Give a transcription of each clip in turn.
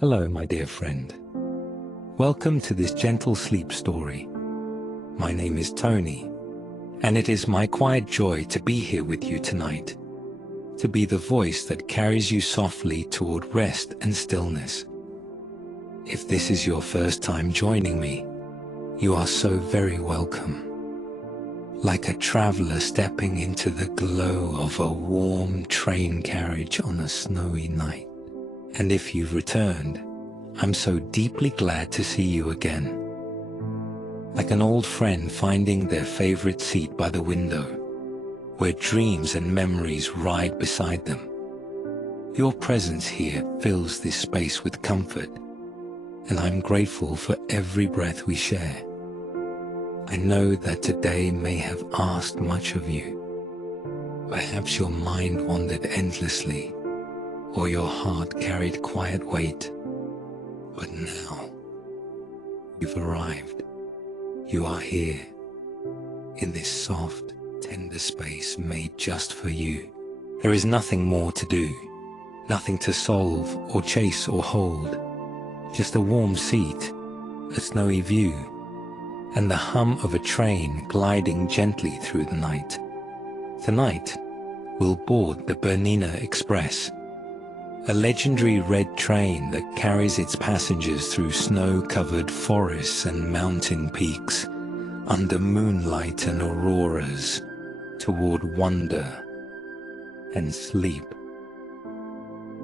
Hello, my dear friend. Welcome to this gentle sleep story. My name is Tony, and it is my quiet joy to be here with you tonight, to be the voice that carries you softly toward rest and stillness. If this is your first time joining me, you are so very welcome. Like a traveler stepping into the glow of a warm train carriage on a snowy night. And if you've returned, I'm so deeply glad to see you again. Like an old friend finding their favorite seat by the window, where dreams and memories ride beside them. Your presence here fills this space with comfort, and I'm grateful for every breath we share. I know that today may have asked much of you. Perhaps your mind wandered endlessly, or your heart carried quiet weight. But now, you've arrived. You are here, in this soft, tender space made just for you. There is nothing more to do, nothing to solve or chase or hold. Just a warm seat, a snowy view, and the hum of a train gliding gently through the night. Tonight, we'll board the Bernina Express, a legendary red train that carries its passengers through snow-covered forests and mountain peaks, under moonlight and auroras, toward wonder and sleep.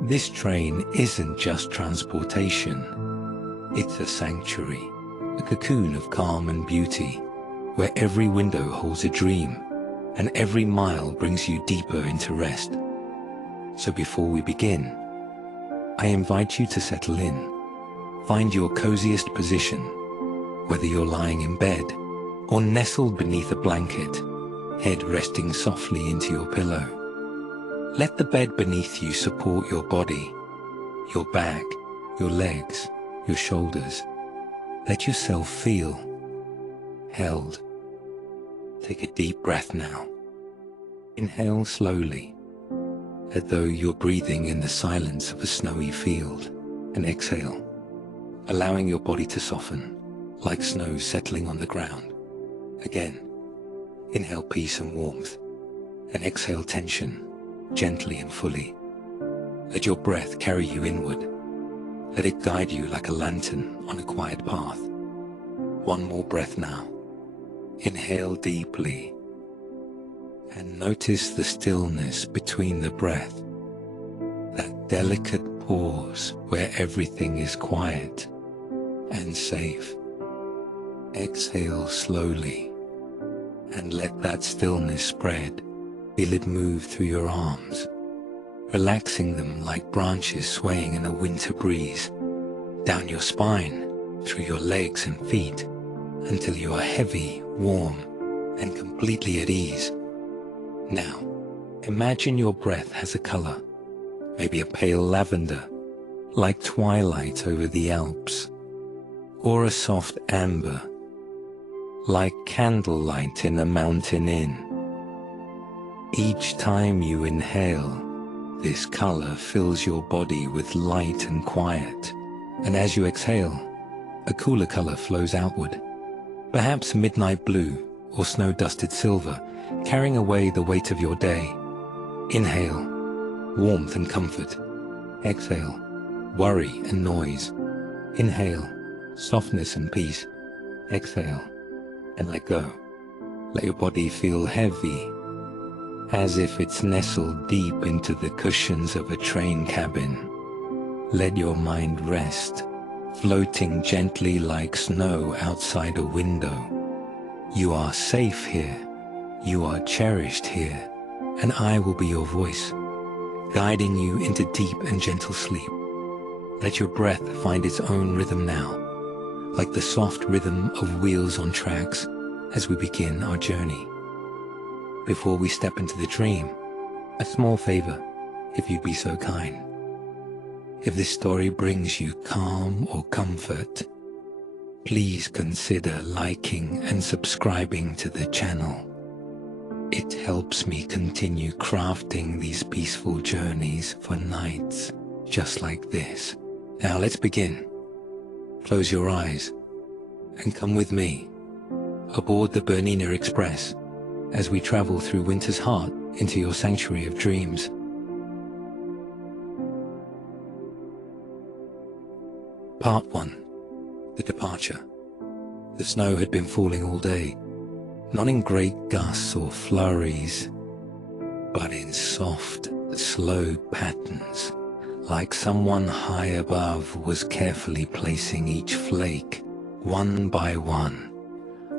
This train isn't just transportation. It's a sanctuary, a cocoon of calm and beauty, where every window holds a dream, and every mile brings you deeper into rest. So before we begin, I invite you to settle in. Find your coziest position, whether you're lying in bed or nestled beneath a blanket, head resting softly into your pillow. Let the bed beneath you support your body, your back, your legs, your shoulders. Let yourself feel held. Take a deep breath now. Inhale slowly, as though you're breathing in the silence of a snowy field, and exhale, allowing your body to soften, like snow settling on the ground. Again, inhale peace and warmth, and exhale tension, gently and fully. Let your breath carry you inward. Let it guide you like a lantern on a quiet path. One more breath now. Inhale deeply, and notice the stillness between the breath, that delicate pause where everything is quiet and safe. Exhale slowly, and let that stillness spread. Feel it move through your arms, relaxing them like branches swaying in a winter breeze, down your spine, through your legs and feet, until you are heavy, warm, and completely at ease. Now, imagine your breath has a color, maybe a pale lavender, like twilight over the Alps, or a soft amber, like candlelight in a mountain inn. Each time you inhale, this color fills your body with light and quiet, and as you exhale, a cooler color flows outward, perhaps midnight blue or snow-dusted silver, carrying away the weight of your day. Inhale, warmth and comfort. Exhale, worry and noise. Inhale, softness and peace. Exhale, and let go. Let your body feel heavy, as if it's nestled deep into the cushions of a train cabin. Let your mind rest, floating gently like snow outside a window. You are safe here. You are cherished here, and I will be your voice, guiding you into deep and gentle sleep. Let your breath find its own rhythm now, like the soft rhythm of wheels on tracks as we begin our journey. Before we step into the dream, a small favor, if you'd be so kind. If this story brings you calm or comfort, please consider liking and subscribing to the channel. It helps me continue crafting these peaceful journeys for nights just like this. Now let's begin. Close your eyes and come with me aboard the Bernina Express as we travel through winter's heart into your sanctuary of dreams. Part 1. The departure. The snow had been falling all day, not in great gusts or flurries, but in soft, slow patterns, like someone high above was carefully placing each flake, one by one,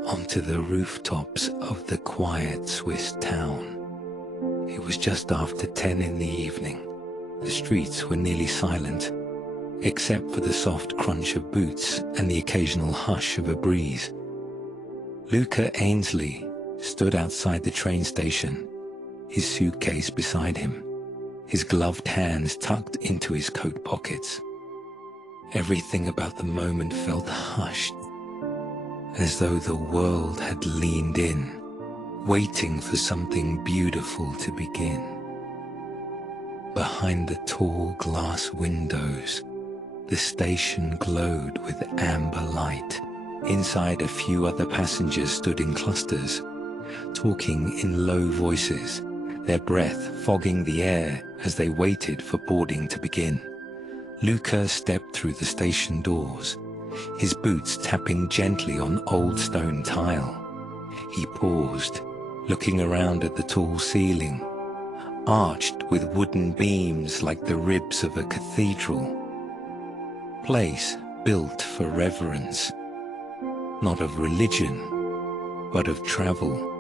onto the rooftops of the quiet Swiss town. It was just after 10 in the evening. The streets were nearly silent, except for the soft crunch of boots and the occasional hush of a breeze. Luca Ainsley stood outside the train station, his suitcase beside him, his gloved hands tucked into his coat pockets. Everything about the moment felt hushed, as though the world had leaned in, waiting for something beautiful to begin. Behind the tall glass windows, the station glowed with amber light. Inside, a few other passengers stood in clusters, talking in low voices, their breath fogging the air as they waited for boarding to begin. Luca stepped through the station doors, his boots tapping gently on old stone tile. He paused, looking around at the tall ceiling, arched with wooden beams like the ribs of a cathedral. Place built for reverence, not of religion, but of travel,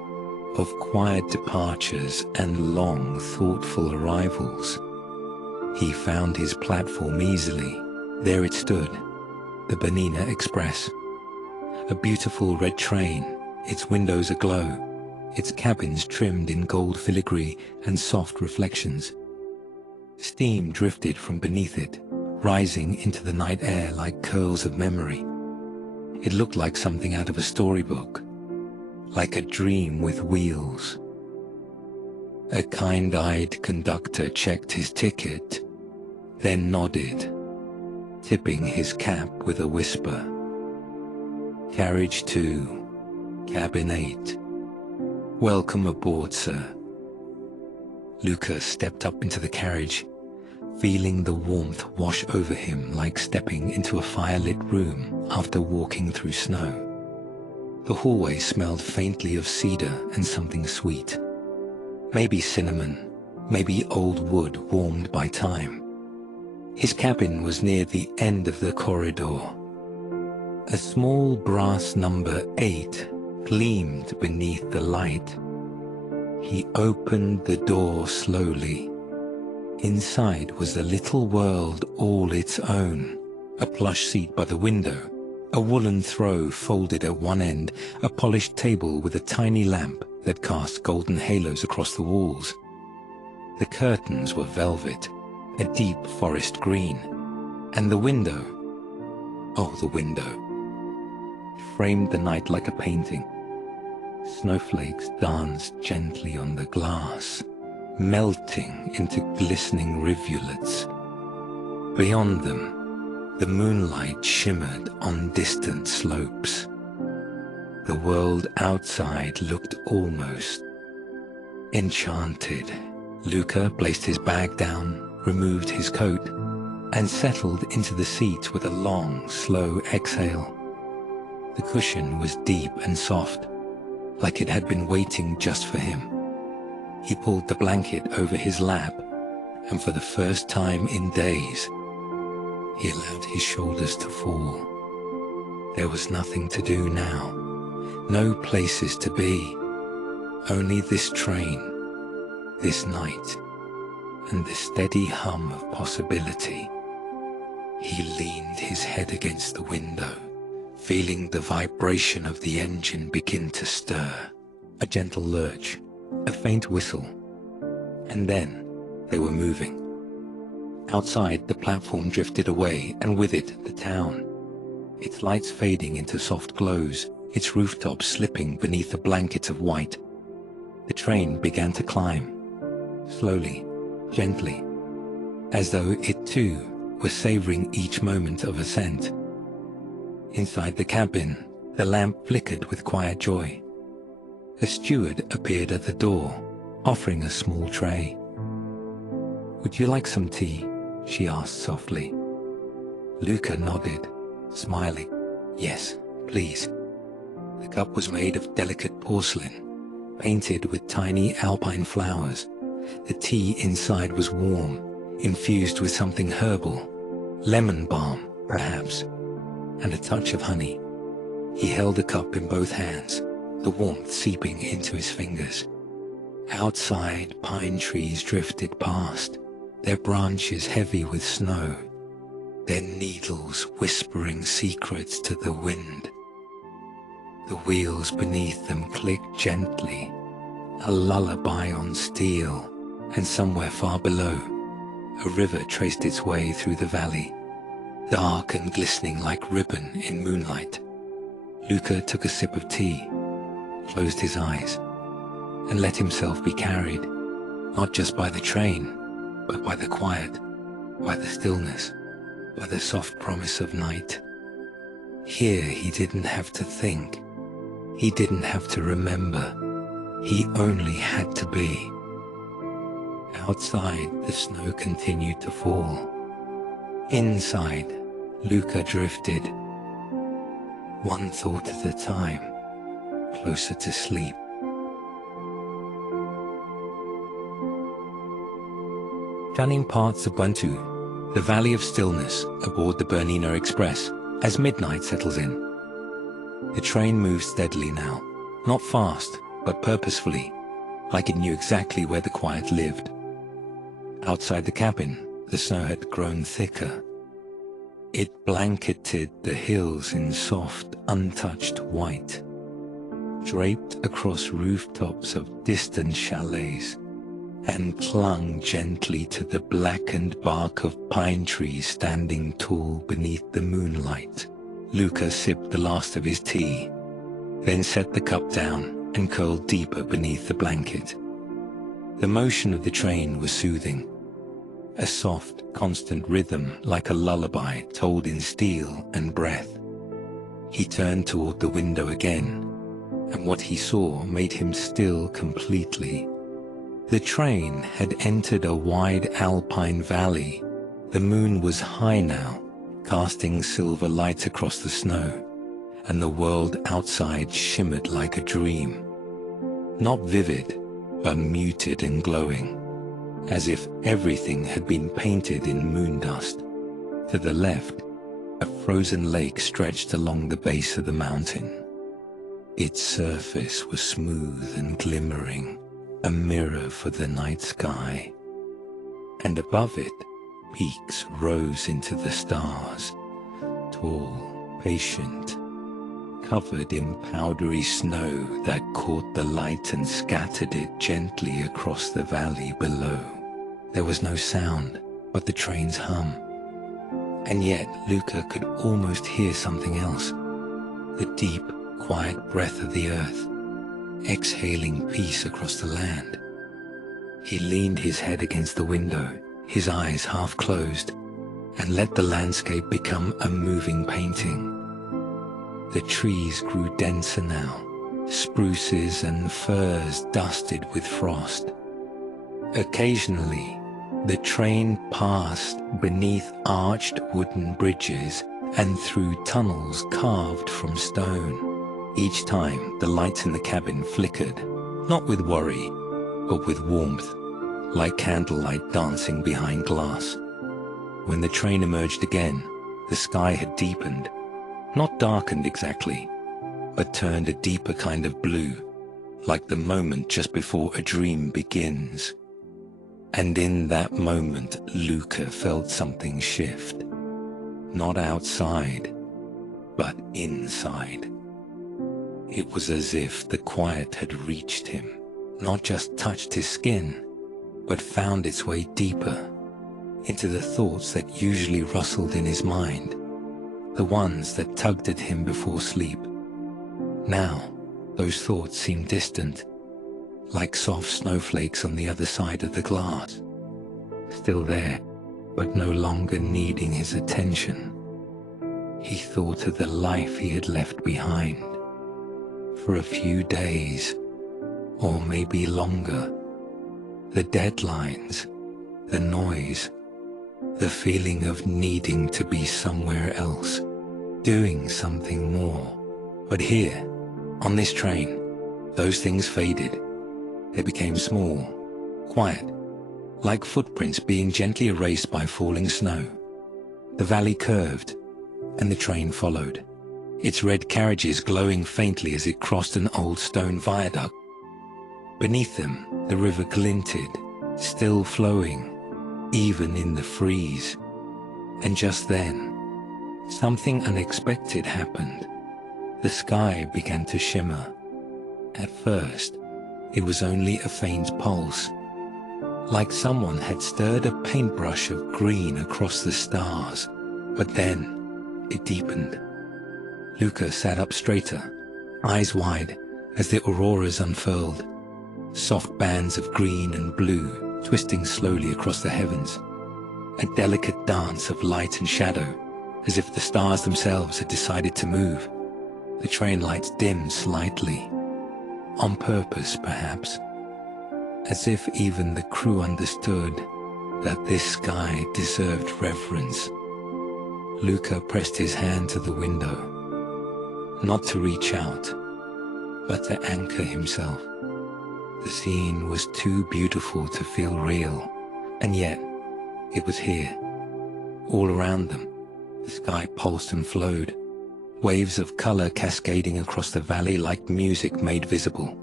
of quiet departures and long, thoughtful arrivals. He found his platform easily. There it stood, the Bernina Express. A beautiful red train, its windows aglow, its cabins trimmed in gold filigree and soft reflections. Steam drifted from beneath it, rising into the night air like curls of memory. It looked like something out of a storybook, like a dream with wheels. A kind-eyed conductor checked his ticket, then nodded, tipping his cap with a whisper. Carriage 2, cabin 8. Welcome aboard, sir. Luca stepped up into the carriage, feeling the warmth wash over him like stepping into a firelit room after walking through snow. The hallway smelled faintly of cedar and something sweet. Maybe cinnamon, maybe old wood warmed by time. His cabin was near the end of the corridor. A small brass number 8 gleamed beneath the light. He opened the door slowly. Inside was a little world all its own. A plush seat by the window, a woolen throw folded at one end, a polished table with a tiny lamp that cast golden halos across the walls. The curtains were velvet, a deep forest green, and the window, oh, the window, framed the night like a painting. Snowflakes danced gently on the glass, melting into glistening rivulets. Beyond them, the moonlight shimmered on distant slopes. The world outside looked almost enchanted. Luca placed his bag down, removed his coat, and settled into the seat with a long, slow exhale. The cushion was deep and soft, like it had been waiting just for him. He pulled the blanket over his lap, and for the first time in days, he allowed his shoulders to fall. There was nothing to do now, no places to be, only this train, this night, and the steady hum of possibility. He leaned his head against the window, feeling the vibration of the engine begin to stir. A gentle lurch, a faint whistle, and then they were moving. Outside, the platform drifted away, and with it, the town. Its lights fading into soft glows, its rooftops slipping beneath a blanket of white. The train began to climb, slowly, gently, as though it too were savoring each moment of ascent. Inside the cabin, the lamp flickered with quiet joy. A steward appeared at the door, offering a small tray. "Would you like some tea?" she asked softly. Luca nodded, smiling. "Yes, please." The cup was made of delicate porcelain, painted with tiny alpine flowers. The tea inside was warm, infused with something herbal, lemon balm, perhaps, and a touch of honey. He held the cup in both hands, the warmth seeping into his fingers. Outside, pine trees drifted past, their branches heavy with snow, their needles whispering secrets to the wind. The wheels beneath them clicked gently, a lullaby on steel, and somewhere far below, a river traced its way through the valley, dark and glistening like ribbon in moonlight. Luca took a sip of tea, closed his eyes, and let himself be carried, not just by the train, but by the quiet, by the stillness, by the soft promise of night. Here he didn't have to think. He didn't have to remember. He only had to be. Outside, the snow continued to fall. Inside, Luca drifted, one thought at a time, closer to sleep. Shunning parts of Bantu, the Valley of Stillness aboard the Bernina Express as midnight settles in. The train moves steadily now, not fast, but purposefully, like it knew exactly where the quiet lived. Outside the cabin, the snow had grown thicker. It blanketed the hills in soft, untouched white, draped across rooftops of distant chalets, and clung gently to the blackened bark of pine trees standing tall beneath the moonlight. Luca sipped the last of his tea, then set the cup down and curled deeper beneath the blanket. The motion of the train was soothing, a soft, constant rhythm like a lullaby told in steel and breath. He turned toward the window again, and what he saw made him still completely. The train had entered a wide alpine valley. The moon was high now, casting silver light across the snow, and the world outside shimmered like a dream. Not vivid, but muted and glowing, as if everything had been painted in moon dust. To the left, a frozen lake stretched along the base of the mountain. Its surface was smooth and glimmering, a mirror for the night sky. And above it, peaks rose into the stars, tall, patient, covered in powdery snow that caught the light and scattered it gently across the valley below. There was no sound but the train's hum. And yet Luca could almost hear something else, the deep, quiet breath of the earth, exhaling peace across the land. He leaned his head against the window, his eyes half closed, and let the landscape become a moving painting. The trees grew denser now, spruces and firs dusted with frost. Occasionally, the train passed beneath arched wooden bridges and through tunnels carved from stone. Each time, the lights in the cabin flickered, not with worry, but with warmth, like candlelight dancing behind glass. When the train emerged again, the sky had deepened, not darkened exactly, but turned a deeper kind of blue, like the moment just before a dream begins. And in that moment, Luca felt something shift. Not outside, but inside. It was as if the quiet had reached him, not just touched his skin, but found its way deeper into the thoughts that usually rustled in his mind, the ones that tugged at him before sleep. Now, those thoughts seemed distant, like soft snowflakes on the other side of the glass. Still there, but no longer needing his attention. He thought of the life he had left behind. For a few days, or maybe longer, the deadlines, the noise, the feeling of needing to be somewhere else, doing something more. But here, on this train, those things faded. They became small, quiet, like footprints being gently erased by falling snow. The valley curved, and the train followed, its red carriages glowing faintly as it crossed an old stone viaduct. Beneath them, the river glinted, still flowing, even in the freeze. And just then, something unexpected happened. The sky began to shimmer. At first, it was only a faint pulse, like someone had stirred a paintbrush of green across the stars. But then, it deepened. Luca sat up straighter, eyes wide, as the auroras unfurled. Soft bands of green and blue twisting slowly across the heavens. A delicate dance of light and shadow, as if the stars themselves had decided to move. The train lights dimmed slightly, on purpose perhaps, as if even the crew understood that this sky deserved reverence. Luca pressed his hand to the window, not to reach out, but to anchor himself. The scene was too beautiful to feel real, and yet it was here, all around them. The sky pulsed and flowed, waves of color cascading across the valley like music made visible.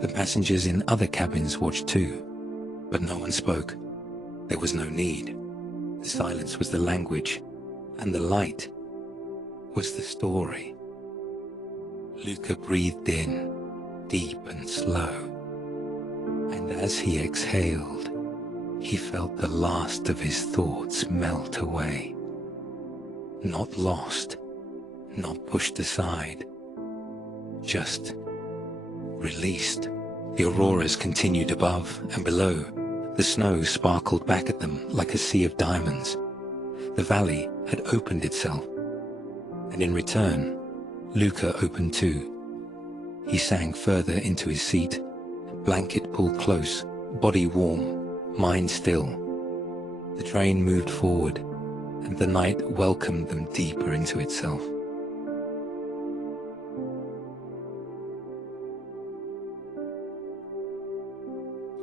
The passengers in other cabins watched too, but no one spoke. There was no need. The silence was the language, and the light was the story. Luca breathed in, deep and slow, and as he exhaled, he felt the last of his thoughts melt away. Not lost, not pushed aside, just released. The auroras continued above and below. The snow sparkled back at them like a sea of diamonds. The valley had opened itself, and in return, Luca opened too. He sank further into his seat, blanket pulled close, body warm, mind still. The train moved forward, and the night welcomed them deeper into itself.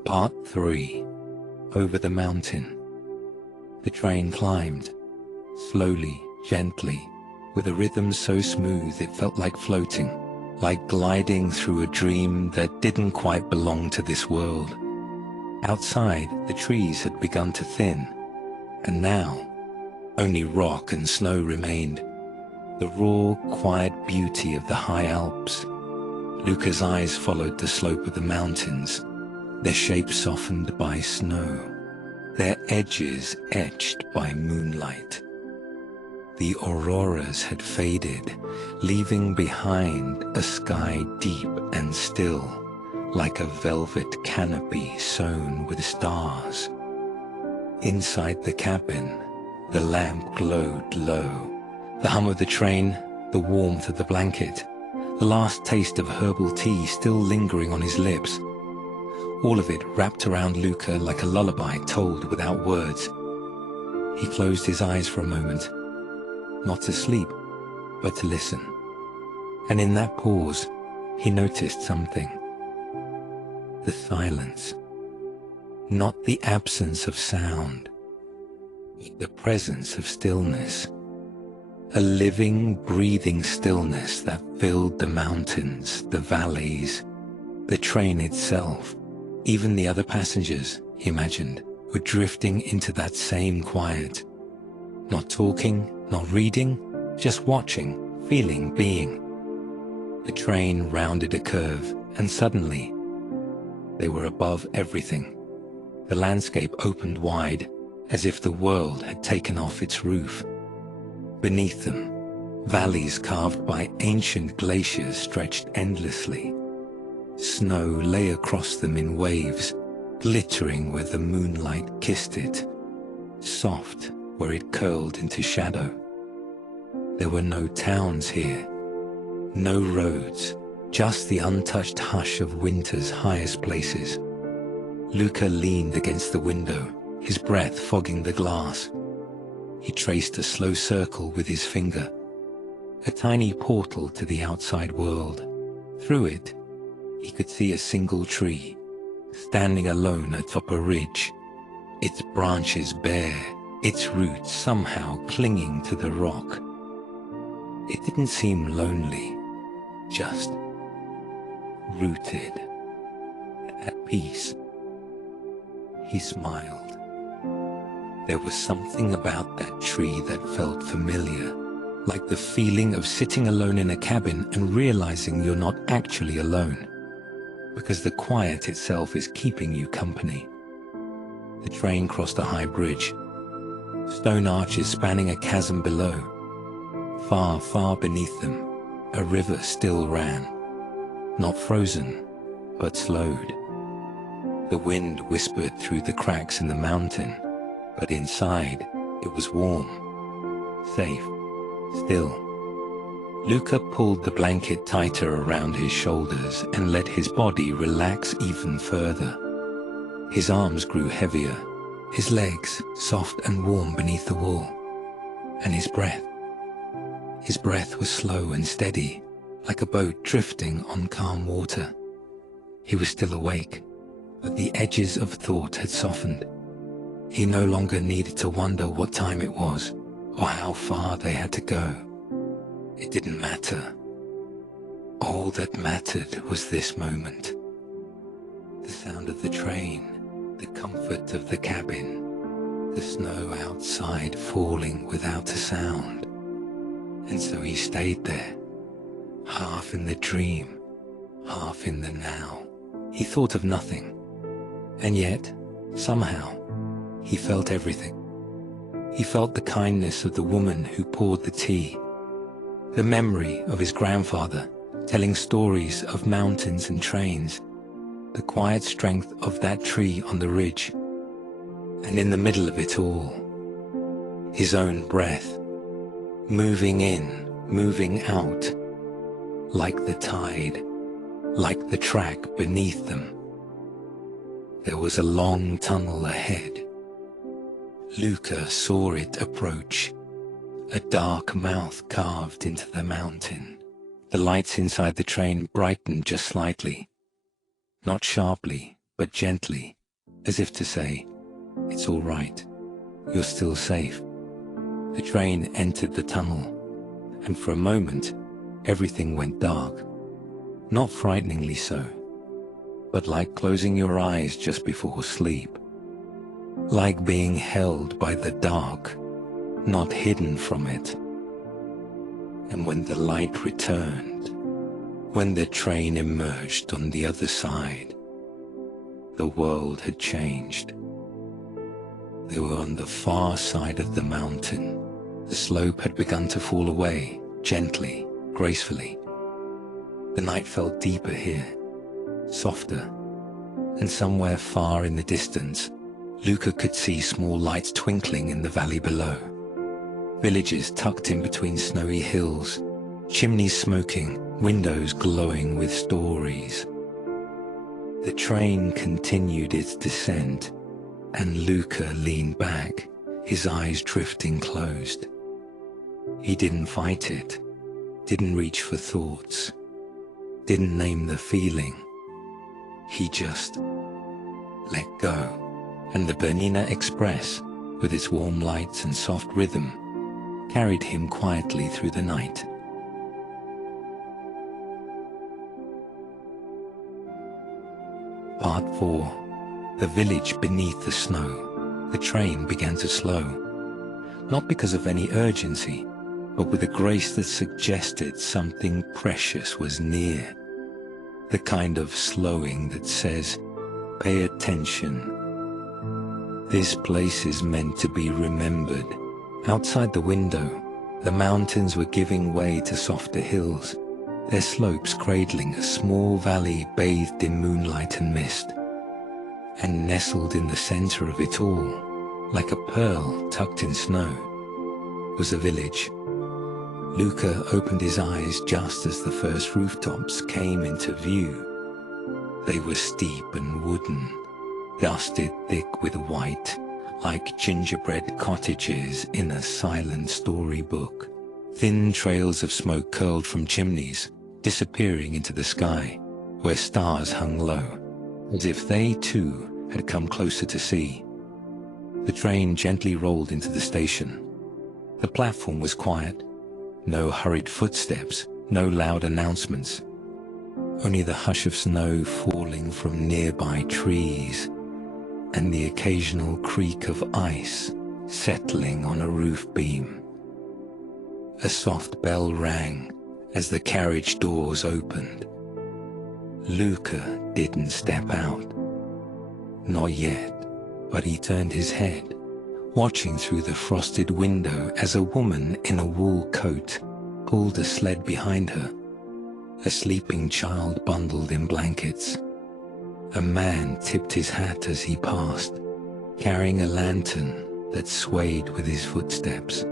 Part 3. Over the mountain. The train climbed, slowly, gently, with a rhythm so smooth it felt like floating, like gliding through a dream that didn't quite belong to this world. Outside, the trees had begun to thin, and now only rock and snow remained, the raw, quiet beauty of the high Alps. Luca's eyes followed the slope of the mountains, their shapes softened by snow, their edges etched by moonlight. The auroras had faded, leaving behind a sky deep and still, like a velvet canopy sewn with stars. Inside the cabin, the lamp glowed low. The hum of the train, the warmth of the blanket, the last taste of herbal tea still lingering on his lips. All of it wrapped around Luca like a lullaby told without words. He closed his eyes for a moment, not to sleep, but to listen. And in that pause, he noticed something. The silence. Not the absence of sound, but the presence of stillness. A living, breathing stillness that filled the mountains, the valleys, the train itself. Even the other passengers, he imagined, were drifting into that same quiet. Not talking, not reading, just watching, feeling, being. The train rounded a curve, and suddenly, they were above everything. The landscape opened wide, as if the world had taken off its roof. Beneath them, valleys carved by ancient glaciers stretched endlessly. Snow lay across them in waves, glittering where the moonlight kissed it. soft where it curled into shadow. There were no towns here, no roads, just the untouched hush of winter's highest places. Luca leaned against the window, his breath fogging the glass. He traced a slow circle with his finger, a tiny portal to the outside world. Through it, he could see a single tree, standing alone atop a ridge, its branches bare, its roots somehow clinging to the rock. It didn't seem lonely, just rooted, at peace. He smiled. There was something about that tree that felt familiar, like the feeling of sitting alone in a cabin and realizing you're not actually alone, because the quiet itself is keeping you company. The train crossed a high bridge, stone arches spanning a chasm below. Far, far beneath them, a river still ran, not frozen, but slowed. The wind whispered through the cracks in the mountain, but inside it was warm, safe, still. Luca pulled the blanket tighter around his shoulders and let his body relax even further. His arms grew heavier, his legs soft and warm beneath the wool, and his breath was slow and steady, like a boat drifting on calm water. He was still awake, but the edges of thought had softened. He no longer needed to wonder what time it was, or how far they had to go. It didn't matter. All that mattered was this moment. The sound of the train, the comfort of the cabin, the snow outside falling without a sound. And so he stayed there, half in the dream, half in the now. He thought of nothing, and yet, somehow, he felt everything. He felt the kindness of the woman who poured the tea, the memory of his grandfather telling stories of mountains and trains, the quiet strength of that tree on the ridge, and in the middle of it all, his own breath, moving in, moving out, like the tide, like the track beneath them. There was a long tunnel ahead. Luca saw it approach, a dark mouth carved into the mountain. The lights inside the train brightened just slightly, not sharply, but gently, as if to say, "It's all right, you're still safe." The train entered the tunnel, and for a moment, everything went dark. Not frighteningly so, but like closing your eyes just before sleep. Like being held by the dark, not hidden from it. And when the light returned, when the train emerged on the other side, the world had changed. They were on the far side of the mountain. The slope had begun to fall away, gently, gracefully. The night felt deeper here, softer, and somewhere far in the distance, Luca could see small lights twinkling in the valley below. Villages tucked in between snowy hills, chimneys smoking, windows glowing with stories. The train continued its descent, and Luca leaned back, his eyes drifting closed. He didn't fight it, didn't reach for thoughts, didn't name the feeling. He just let go. And the Bernina Express, with its warm lights and soft rhythm, carried him quietly through the night. Part 4. The village beneath the snow. The train began to slow, not because of any urgency, but with a grace that suggested something precious was near. The kind of slowing that says, "Pay attention. This place is meant to be remembered." Outside the window, the mountains were giving way to softer hills, their slopes cradling a small valley bathed in moonlight and mist. And nestled in the center of it all like a pearl tucked in snow, was a village. Luca opened his eyes just as the first rooftops came into view. They were steep and wooden, dusted thick with white, like gingerbread cottages in a silent storybook. Thin trails of smoke curled from chimneys, disappearing into the sky, where stars hung low, as if they too had come closer to see. The train gently rolled into the station. The platform was quiet. No hurried footsteps, no loud announcements. Only the hush of snow falling from nearby trees, and the occasional creak of ice settling on a roof beam. A soft bell rang as the carriage doors opened. Luca didn't step out. Not yet, but he turned his head, watching through the frosted window as a woman in a wool coat pulled a sled behind her, a sleeping child bundled in blankets. A man tipped his hat as he passed, carrying a lantern that swayed with his footsteps.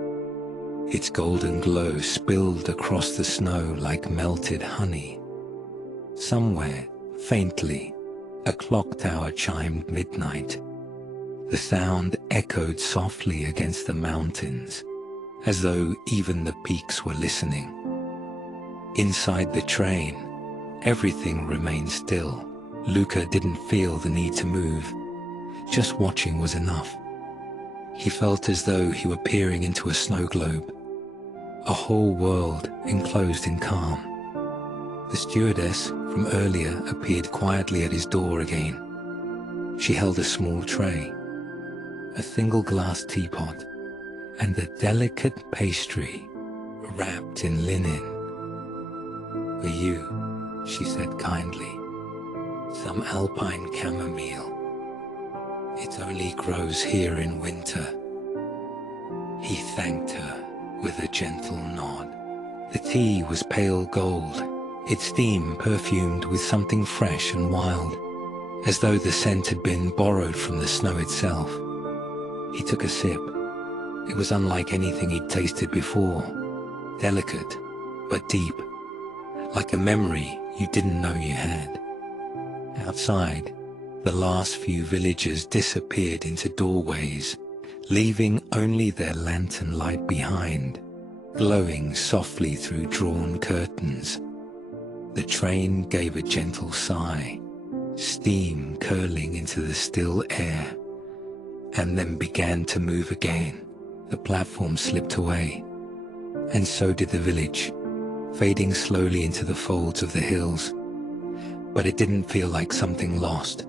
Its golden glow spilled across the snow like melted honey. Somewhere, faintly, a clock tower chimed midnight. The sound echoed softly against the mountains, as though even the peaks were listening. Inside the train, everything remained still. Luca didn't feel the need to move. Just watching was enough. He felt as though he were peering into a snow globe, a whole world enclosed in calm. The stewardess from earlier appeared quietly at his door again. She held a small tray, a single glass teapot, and a delicate pastry wrapped in linen. "For you," she said kindly, "some alpine chamomile. It only grows here in winter." He thanked her with a gentle nod. The tea was pale gold, its steam perfumed with something fresh and wild, as though the scent had been borrowed from the snow itself. He took a sip. It was unlike anything he'd tasted before, delicate but deep, like a memory you didn't know you had. Outside, the last few villagers disappeared into doorways, leaving only their lantern light behind, glowing softly through drawn curtains. The train gave a gentle sigh, steam curling into the still air, and then began to move again. The platform slipped away, and so did the village, fading slowly into the folds of the hills. But it didn't feel like something lost.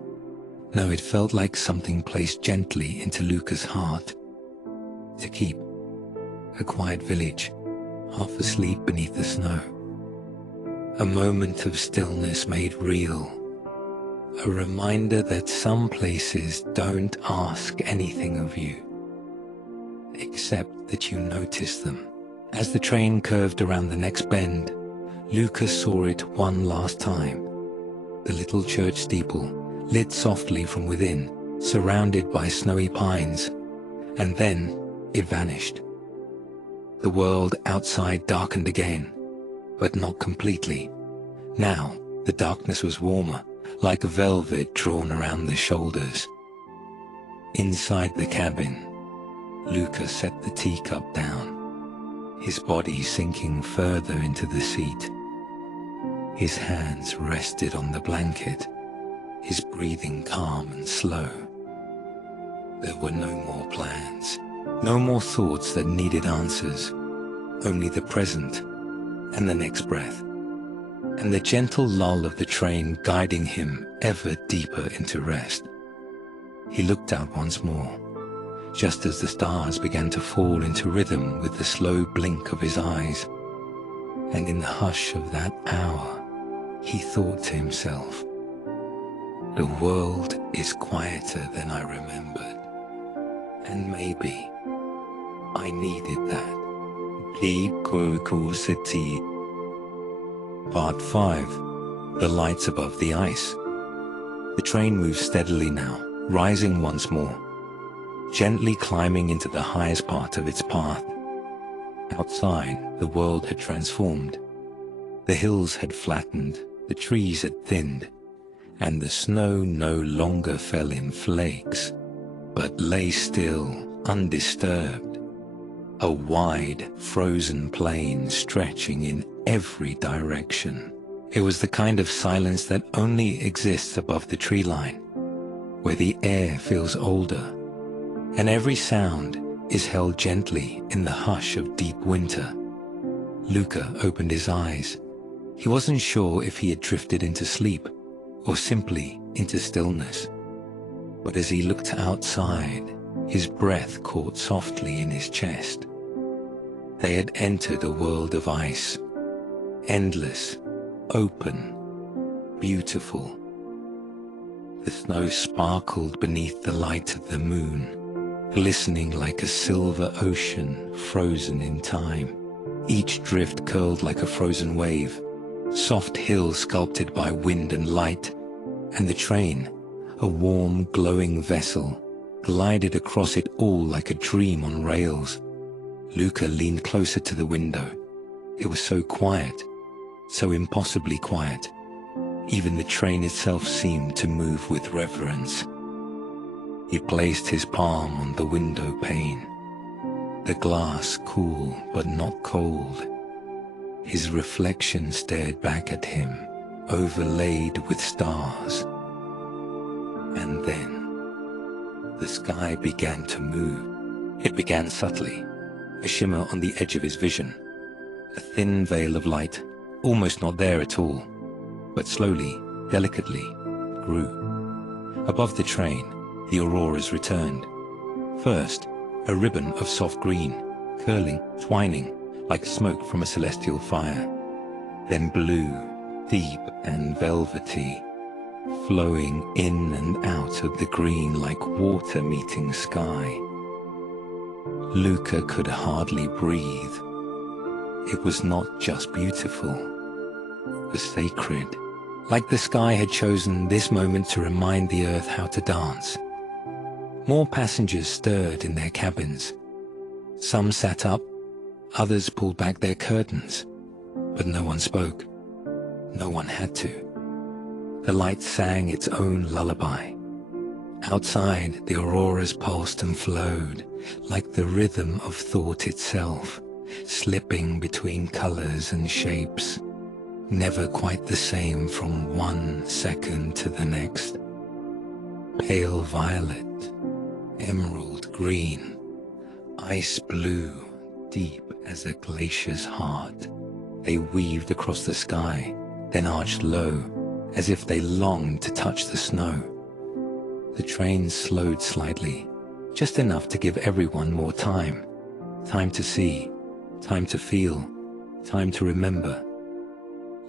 No, it felt like something placed gently into Luca's heart. To keep. A quiet village, half asleep beneath the snow. A moment of stillness made real. A reminder that some places don't ask anything of you, except that you notice them. As the train curved around the next bend, Luca saw it one last time. The little church steeple, lit softly from within, surrounded by snowy pines, and then it vanished. The world outside darkened again, but not completely. Now, the darkness was warmer, like velvet drawn around the shoulders. Inside the cabin, Luca set the teacup down, his body sinking further into the seat. His hands rested on the blanket, his breathing calm and slow. There were no more plans, no more thoughts that needed answers, only the present and the next breath, and the gentle lull of the train guiding him ever deeper into rest. He looked out once more, just as the stars began to fall into rhythm with the slow blink of his eyes. And in the hush of that hour, he thought to himself, "The world is quieter than I remembered, and maybe I needed that." Deep curiosity. Part 5. The lights above the ice. The train moved steadily now, rising once more. gently climbing into the highest part of its path. Outside, the world had transformed. The hills had flattened, the trees had thinned, and the snow no longer fell in flakes, but lay still, undisturbed. A wide, frozen plain stretching in every direction. It was the kind of silence that only exists above the tree line, where the air feels older, and every sound is held gently in the hush of deep winter. Luca opened his eyes. He wasn't sure if he had drifted into sleep or simply into stillness. But as he looked outside, his breath caught softly in his chest. They had entered a world of ice, endless, open, beautiful. The snow sparkled beneath the light of the moon, glistening like a silver ocean frozen in time. Each drift curled like a frozen wave, soft hills sculpted by wind and light, and the train, a warm, glowing vessel, glided across it all like a dream on rails. Luca leaned closer to the window. It was so quiet, so impossibly quiet. Even the train itself seemed to move with reverence. He placed his palm on the window pane, the glass cool but not cold. His reflection stared back at him, overlaid with stars. And then, the sky began to move. It began subtly, a shimmer on the edge of his vision, a thin veil of light, almost not there at all, but slowly, delicately, grew. Above the train, the auroras returned. First, a ribbon of soft green, curling, twining, like smoke from a celestial fire. Then blue, deep and velvety, flowing in and out of the green like water meeting sky. Luca could hardly breathe. It was not just beautiful, it was sacred. Like the sky had chosen this moment to remind the earth how to dance. More passengers stirred in their cabins. Some sat up, others pulled back their curtains, but no one spoke. No one had to. The light sang its own lullaby. Outside, the auroras pulsed and flowed, like the rhythm of thought itself, slipping between colors and shapes, never quite the same from one second to the next. Pale violet, emerald green, ice blue, deep as a glacier's heart. They weaved across the sky, then arched low, as if they longed to touch the snow. The train slowed slightly, just enough to give everyone more time. Time to see, time to feel, time to remember.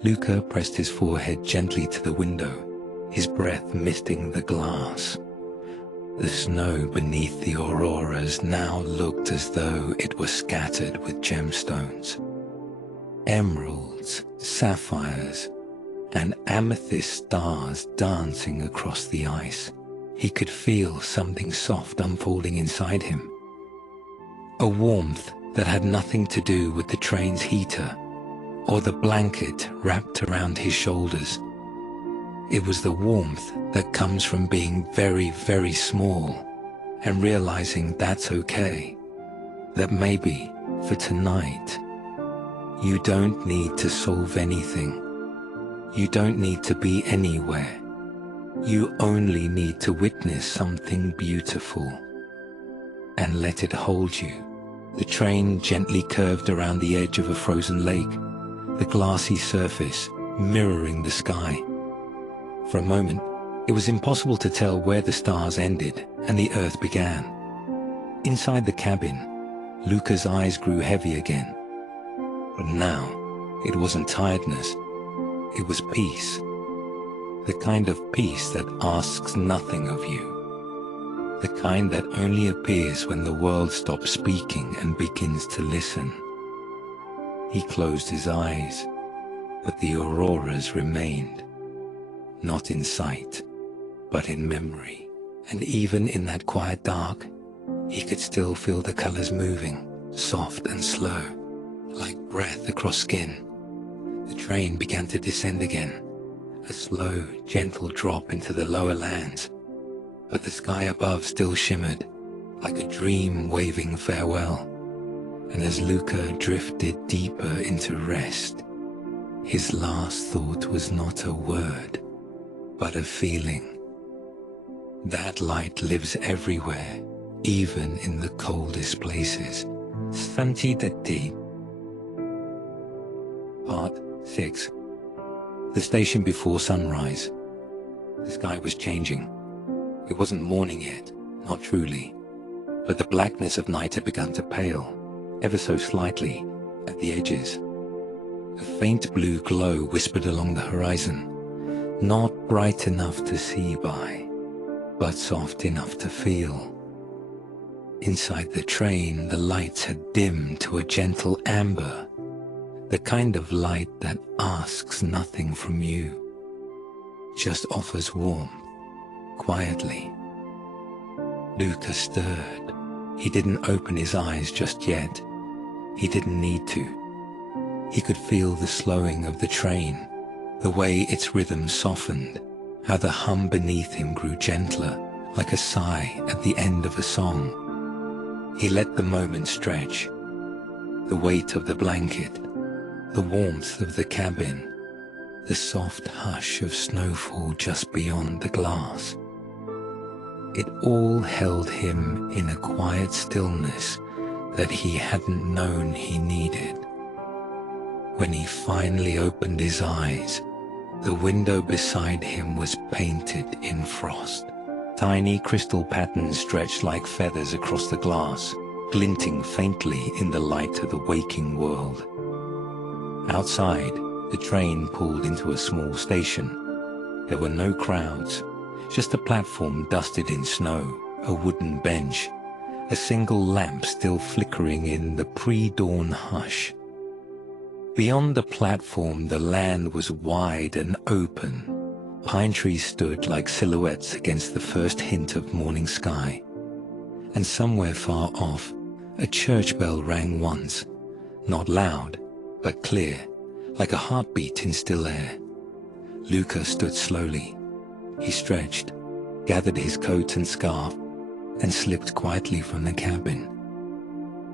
Luca pressed his forehead gently to the window, his breath misting the glass. The snow beneath the auroras now looked as though it were scattered with gemstones. Emeralds, sapphires, and amethyst stars dancing across the ice. He could feel something soft unfolding inside him. A warmth that had nothing to do with the train's heater or the blanket wrapped around his shoulders. It was the warmth that comes from being very, very small and realizing that's okay. That maybe, for tonight, you don't need to solve anything. You don't need to be anywhere. You only need to witness something beautiful and let it hold you. The train gently curved around the edge of a frozen lake, the glassy surface mirroring the sky. For a moment, it was impossible to tell where the stars ended and the earth began. Inside the cabin, Luca's eyes grew heavy again. But now, it wasn't tiredness, it was peace. The kind of peace that asks nothing of you. The kind that only appears when the world stops speaking and begins to listen. He closed his eyes, but the auroras remained. Not in sight, but in memory. And even in that quiet dark, He could still feel the colors moving, soft and slow, like breath across skin. The train began to descend again, a slow, gentle drop into the lower lands, but the sky above still shimmered, like a dream waving farewell. And as Luca drifted deeper into rest, his last thought was not a word, but a feeling. That light lives everywhere, even in the coldest places. Santi Detti. Part 6. The station before sunrise. The sky was changing. It wasn't morning yet, not truly, but the blackness of night had begun to pale, ever so slightly, at the edges. A faint blue glow whispered along the horizon, not bright enough to see by, but soft enough to feel. Inside the train, the lights had dimmed to a gentle amber, the kind of light that asks nothing from you, just offers warmth, quietly. Luca stirred. He didn't open his eyes just yet. He didn't need to. He could feel the slowing of the train, the way its rhythm softened, how the hum beneath him grew gentler, like a sigh at the end of a song. He let the moment stretch. The weight of the blanket, the warmth of the cabin, the soft hush of snowfall just beyond the glass. It all held him in a quiet stillness that he hadn't known he needed. When he finally opened his eyes, the window beside him was painted in frost. Tiny crystal patterns stretched like feathers across the glass, glinting faintly in the light of the waking world. Outside, the train pulled into a small station. There were no crowds, just a platform dusted in snow, a wooden bench, a single lamp still flickering in the pre-dawn hush. Beyond the platform, the land was wide and open. Pine trees stood like silhouettes against the first hint of morning sky. And somewhere far off, a church bell rang once, not loud, but clear, like a heartbeat in still air. Luca stood slowly. He stretched, gathered his coat and scarf, and slipped quietly from the cabin.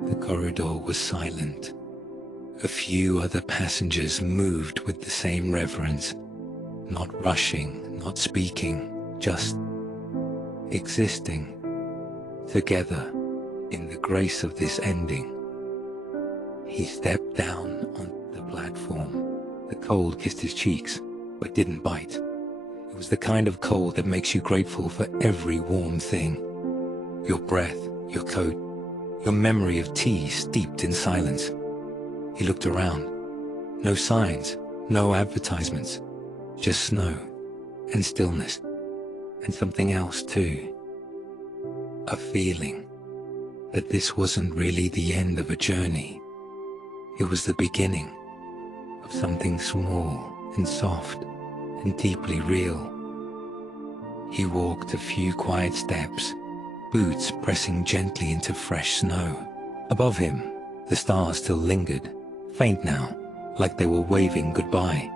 The corridor was silent. A few other passengers moved with the same reverence, not rushing, not speaking, just existing, together in the grace of this ending. He stepped down on the platform. The cold kissed his cheeks, but didn't bite. It was the kind of cold that makes you grateful for every warm thing. Your breath, your coat, your memory of tea steeped in silence. He looked around. No signs, no advertisements, just snow and stillness, and something else too. A feeling that this wasn't really the end of a journey. It was the beginning of something small and soft and deeply real. He walked a few quiet steps, boots pressing gently into fresh snow. Above him, the stars still lingered, faint now, like they were waving goodbye.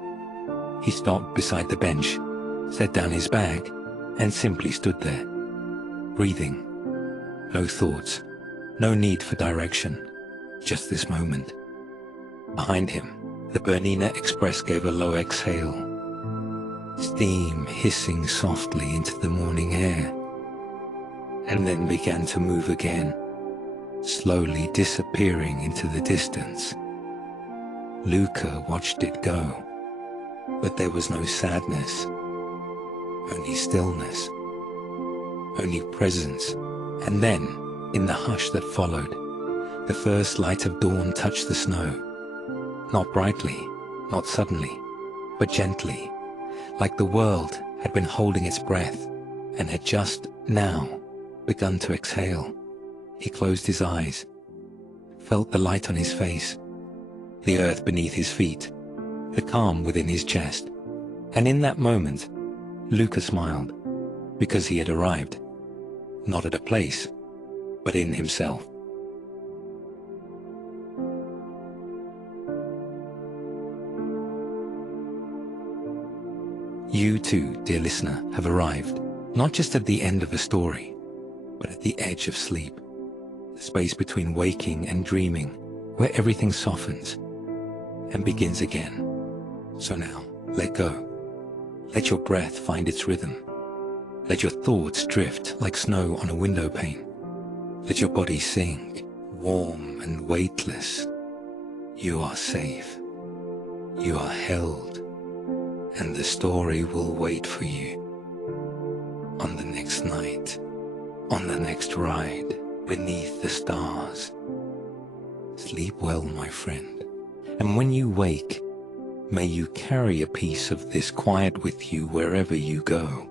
He stopped beside the bench, set down his bag, and simply stood there, breathing. No thoughts, no need for direction, just this moment. Behind him, the Bernina Express gave a low exhale, steam hissing softly into the morning air, and then began to move again, slowly disappearing into the distance. Luca watched it go, but there was no sadness, only stillness, only presence. And then, in the hush that followed, the first light of dawn touched the snow, not brightly, not suddenly, but gently, like the world had been holding its breath and had just now begun to exhale. He closed his eyes, felt the light on his face, the earth beneath his feet, the calm within his chest. And in that moment, Luca smiled, because he had arrived, not at a place, but in himself. You too, dear listener, have arrived, not just at the end of a story, but at the edge of sleep, the space between waking and dreaming, where everything softens and begins again. So now, let go. Let your breath find its rhythm. Let your thoughts drift like snow on a window pane. Let your body sink, warm and weightless. You are safe. You are held. And the story will wait for you. On the next night, on the next ride, beneath the stars. Sleep well, my friend. And when you wake, may you carry a piece of this quiet with you wherever you go.